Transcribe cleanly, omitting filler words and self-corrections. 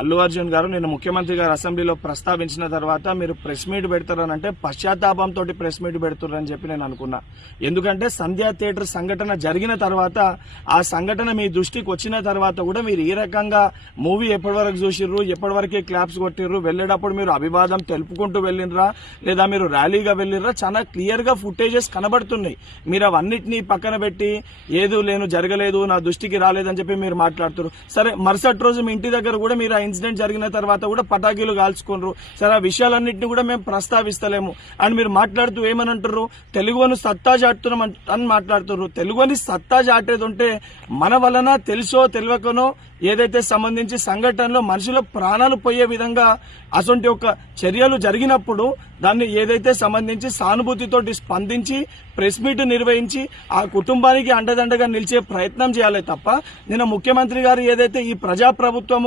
అల్లు అర్జున్ గారు నిన్న ముఖ్యమంత్రి గారు అసెంబ్లీలో ప్రస్తావించిన తర్వాత మీరు ప్రెస్ మీట్ పెడతారనంటే పశ్చాత్తాపంతో ప్రెస్ మీట్ పెడుతున్నారని చెప్పి నేను అనుకున్నా. ఎందుకంటే సంధ్యా థియేటర్ సంఘటన జరిగిన తర్వాత ఆ సంఘటన మీ దృష్టికి వచ్చిన తర్వాత కూడా మీరు ఈ రకంగా మూవీ ఎప్పటి వరకు చూసిర్రు, ఎప్పటి వరకే క్లాప్స్ కొట్టిర్రు, వెళ్లేటప్పుడు మీరు అభివాదం తెలుపుకుంటూ వెళ్ళినరా లేదా మీరు ర్యాలీగా వెళ్ళినరా, చాలా క్లియర్ గా ఫుటేజెస్ కనబడుతున్నాయి. మీరు అవన్నిటినీ పక్కన పెట్టి ఏదో లేను జరగలేదు నా దృష్టికి రాలేదని చెప్పి మీరు మాట్లాడుతున్నారు. సరే మరుసటి రోజు మీ ఇంటి దగ్గర కూడా మీరు ఇన్సిడెంట్ జరిగిన తర్వాత కూడా పటాకీలు కాల్చుకున్నారు. సరే ఆ విషయాలన్నింటినీ కూడా మేము ప్రస్తావిస్తలేము అని మీరు మాట్లాడుతూ ఏమని అంటారు, తెలుగుని సత్తా చాటుతున్నాం అని మాట్లాడుతున్నారు. తెలుగుని సత్తా చాటేది ఉంటే మన వలన తెలుసో తెలియకనో ఏదైతే సంబంధించి సంఘటనలో మనుషుల ప్రాణాలు పోయే విధంగా అటువంటి ఒక చర్యలు జరిగినప్పుడు దాన్ని ఏదైతే సంబంధించి సానుభూతితోటి స్పందించి ప్రెస్ మీట్ నిర్వహించి ఆ కుటుంబానికి అండదండగా నిలిచే ప్రయత్నం చేయాలి తప్ప నిన్న ముఖ్యమంత్రి గారు ఏదైతే ఈ ప్రజాప్రభుత్వము